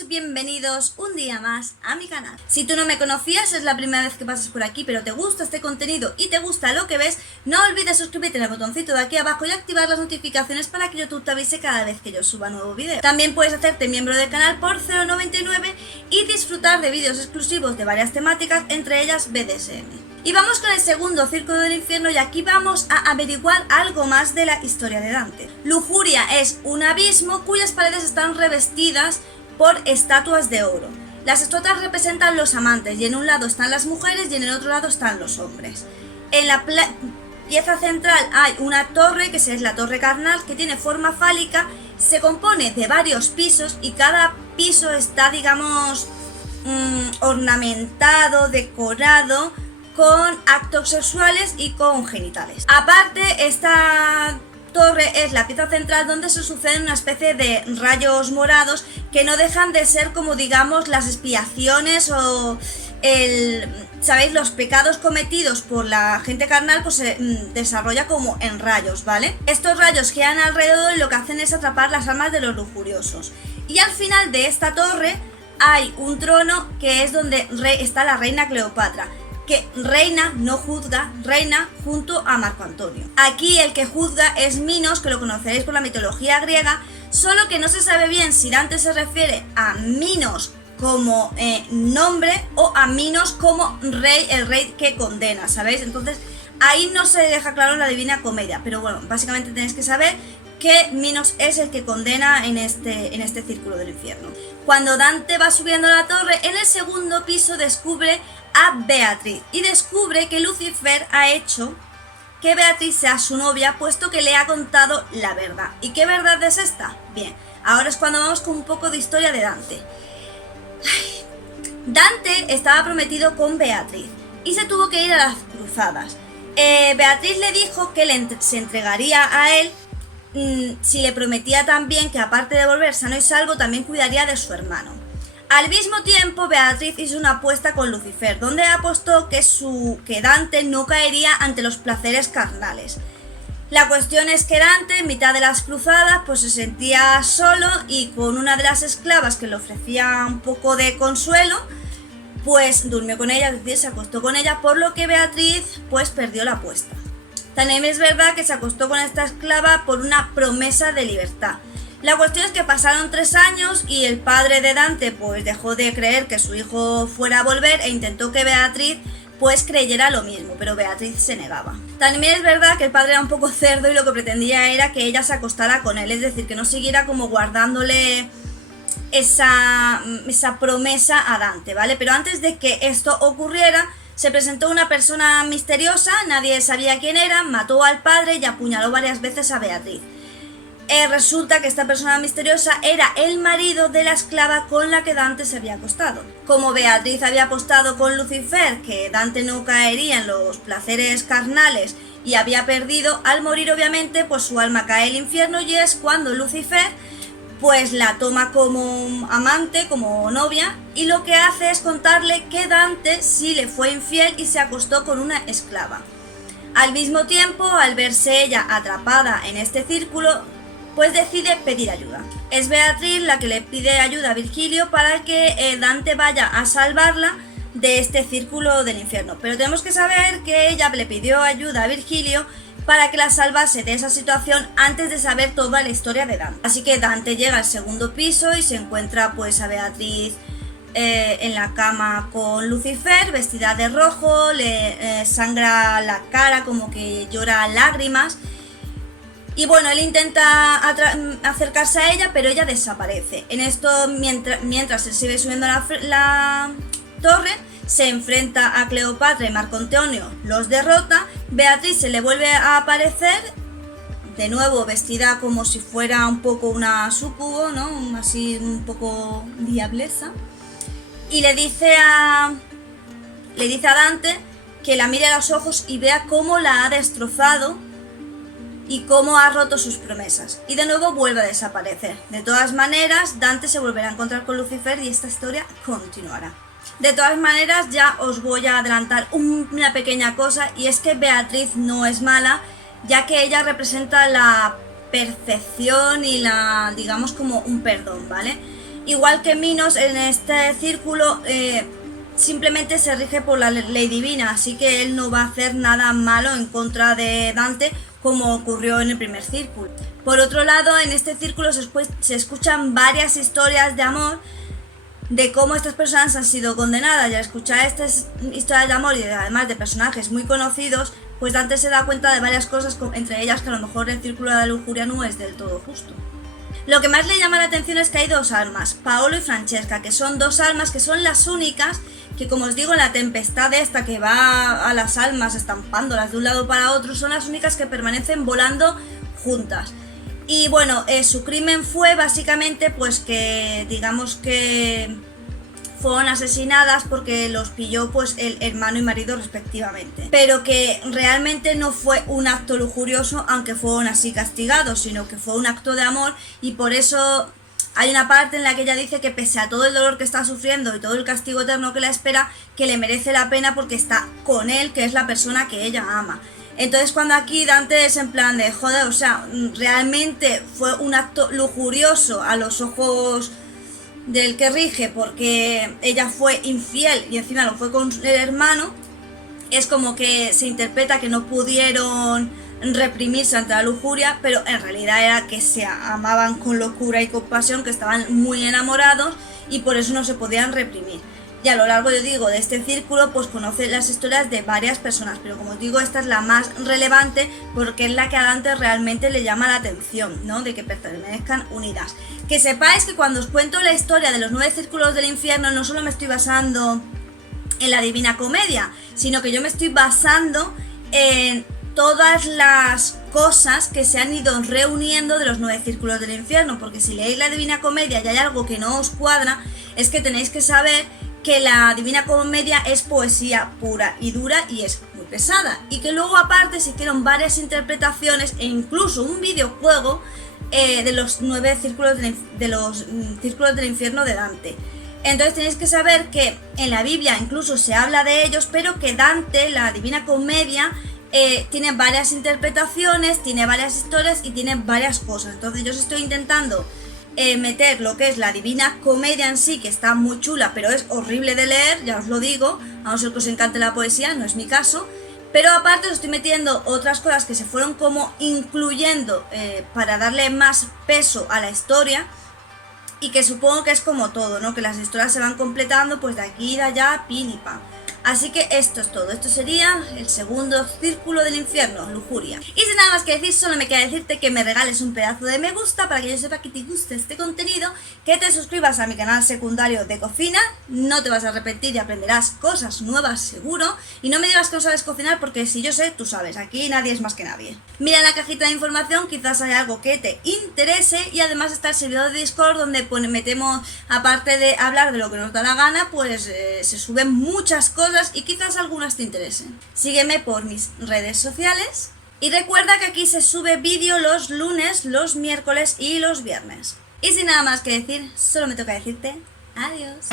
todos, bienvenidos un día más a mi canal. Si tú no me conocías, es la primera vez que pasas por aquí, pero te gusta este contenido y te gusta lo que ves, no olvides suscribirte en el botoncito de aquí abajo y activar las notificaciones para que YouTube te avise cada vez que yo suba nuevo vídeo. También puedes hacerte miembro del canal por 0,99 y disfrutar de vídeos exclusivos de varias temáticas, entre ellas BDSM. Y vamos con el segundo círculo del infierno y aquí vamos a averiguar algo más de la historia de Dante. Lujuria es un abismo cuyas paredes están revestidas por estatuas de oro. Las estatuas representan los amantes y en un lado están las mujeres y en el otro lado están los hombres. En la pieza central hay una torre, que es la torre carnal, que tiene forma fálica, se compone de varios pisos y cada piso está, digamos, ornamentado, decorado, con actos sexuales y con genitales. Aparte, esta torre es la pieza central donde se suceden una especie de rayos morados que no dejan de ser como, digamos, las expiaciones o ¿sabéis? Los pecados cometidos por la gente carnal pues se desarrolla como en rayos, ¿vale? Estos rayos giran alrededor y lo que hacen es atrapar las almas de los lujuriosos. Y al final de esta torre hay un trono que es donde está la reina Cleopatra, que reina, no juzga, reina junto a Marco Antonio. Aquí el que juzga es Minos, que lo conoceréis por la mitología griega, solo que no se sabe bien si Dante se refiere a Minos como nombre o a Minos como rey, el rey que condena, ¿sabéis? Entonces ahí no se deja claro en la Divina Comedia, pero bueno, básicamente tenéis que saber que Minos es el que condena en este círculo del infierno. Cuando Dante va subiendo a la torre, en el segundo piso descubre a Beatriz y descubre que Lucifer ha hecho que Beatriz sea su novia, puesto que le ha contado la verdad. ¿Y qué verdad es esta? Bien, ahora es cuando vamos con un poco de historia de Dante. Dante estaba prometido con Beatriz y se tuvo que ir a las cruzadas. Beatriz le dijo que se entregaría a él si le prometía también que, aparte de volver sano y salvo, también cuidaría de su hermano. Al mismo tiempo, Beatriz hizo una apuesta con Lucifer, donde apostó que Dante no caería ante los placeres carnales. La cuestión es que Dante, en mitad de las cruzadas, pues se sentía solo y con una de las esclavas que le ofrecía un poco de consuelo, pues durmió con ella, es decir, se acostó con ella, por lo que Beatriz pues perdió la apuesta. También es verdad que se acostó con esta esclava por una promesa de libertad. La cuestión es que pasaron 3 años y el padre de Dante pues dejó de creer que su hijo fuera a volver e intentó que Beatriz pues creyera lo mismo, pero Beatriz se negaba. También es verdad que el padre era un poco cerdo y lo que pretendía era que ella se acostara con él, es decir, que no siguiera como guardándole esa promesa a Dante, ¿vale? Pero antes de que esto ocurriera, se presentó una persona misteriosa, nadie sabía quién era, mató al padre y apuñaló varias veces a Beatriz. Resulta que esta persona misteriosa era el marido de la esclava con la que Dante se había acostado. Como Beatriz había apostado con Lucifer que Dante no caería en los placeres carnales y había perdido, al morir obviamente pues su alma cae al infierno y es cuando Lucifer pues la toma como amante, como novia, y lo que hace es contarle que Dante sí le fue infiel y se acostó con una esclava. Al mismo tiempo, al verse ella atrapada en este círculo, pues decide pedir ayuda. Es Beatriz la que le pide ayuda a Virgilio para que Dante vaya a salvarla de este círculo del infierno. Pero tenemos que saber que ella le pidió ayuda a Virgilio para que la salvase de esa situación antes de saber toda la historia de Dante. Así que Dante llega al segundo piso y se encuentra pues a Beatriz en la cama con Lucifer, vestida de rojo, le sangra la cara, como que llora lágrimas. Y bueno, él intenta acercarse a ella, pero ella desaparece. En esto, mientras él sigue subiendo la torre, se enfrenta a Cleopatra y Marco Antonio, los derrota. Beatriz se le vuelve a aparecer, de nuevo vestida como si fuera un poco una súcubo, ¿no? Así un poco diablesa. Y le dice a Dante que la mire a los ojos y vea cómo la ha destrozado y cómo ha roto sus promesas. Y de nuevo vuelve a desaparecer. De todas maneras, Dante se volverá a encontrar con Lucifer y esta historia continuará. De todas maneras, ya os voy a adelantar una pequeña cosa, y es que Beatriz no es mala, ya que ella representa la perfección y digamos como un perdón, ¿vale? Igual que Minos en este círculo simplemente se rige por la ley divina, así que él no va a hacer nada malo en contra de Dante como ocurrió en el primer círculo. Por otro lado, en este círculo se escuchan varias historias de amor, de cómo estas personas han sido condenadas, y al escuchar estas historias de amor y además de personajes muy conocidos, pues Dante se da cuenta de varias cosas, entre ellas que a lo mejor el círculo de la lujuria no es del todo justo. Lo que más le llama la atención es que hay dos almas, Paolo y Francesca, que son dos almas que son las únicas que, como os digo, en la tempestad esta que va a las almas estampándolas de un lado para otro, son las únicas que permanecen volando juntas. Y bueno, su crimen fue básicamente pues que, digamos que fueron asesinadas porque los pilló pues el hermano y marido respectivamente. Pero que realmente no fue un acto lujurioso, aunque fueron así castigados, sino que fue un acto de amor, y por eso hay una parte en la que ella dice que pese a todo el dolor que está sufriendo y todo el castigo eterno que la espera, que le merece la pena porque está con él, que es la persona que ella ama. Entonces cuando aquí Dante es en plan de joder, o sea, realmente fue un acto lujurioso a los ojos del que rige porque ella fue infiel y encima lo fue con el hermano, es como que se interpreta que no pudieron reprimirse ante la lujuria, pero en realidad era que se amaban con locura y compasión, que estaban muy enamorados y por eso no se podían reprimir. Y a lo largo, yo digo, de este círculo, pues conoce las historias de varias personas, pero como os digo, esta es la más relevante porque es la que a Dante realmente le llama la atención, ¿no? De que permanezcan unidas. Que sepáis que cuando os cuento la historia de los 9 círculos del infierno, no solo me estoy basando en la Divina Comedia, sino que yo me estoy basando en todas las cosas que se han ido reuniendo de los 9 círculos del infierno, porque si leéis la Divina Comedia y hay algo que no os cuadra, es que tenéis que saber que la Divina Comedia es poesía pura y dura y es muy pesada, y que luego aparte se hicieron varias interpretaciones e incluso un videojuego de los 9 círculos círculos del infierno de Dante. Entonces tenéis que saber que en la Biblia incluso se habla de ellos, pero que Dante, la Divina Comedia, tiene varias interpretaciones, tiene varias historias y tiene varias cosas. Entonces yo os estoy intentando meter lo que es la Divina Comedia en sí, que está muy chula, pero es horrible de leer, ya os lo digo, a no ser que os encante la poesía, no es mi caso. Pero aparte os estoy metiendo otras cosas que se fueron como incluyendo para darle más peso a la historia, y que supongo que es como todo, ¿no? Que las historias se van completando pues de aquí y de allá, pin y pam. Así que esto es todo, esto sería el segundo círculo del infierno, lujuria. Y sin nada más que decir, solo me queda decirte que me regales un pedazo de me gusta para que yo sepa que te gusta este contenido, que te suscribas a mi canal secundario de cocina, no te vas a arrepentir y aprenderás cosas nuevas seguro, y no me digas que no sabes cocinar porque si yo sé, tú sabes, aquí nadie es más que nadie. Mira en la cajita de información, quizás haya algo que te interese, y además está el servidor de Discord donde metemos, aparte de hablar de lo que nos da la gana, pues se suben muchas cosas y quizás algunas te interesen. Sígueme por mis redes sociales y recuerda que aquí se sube vídeo los lunes, los miércoles y los viernes. Y sin nada más que decir, solo me toca decirte adiós.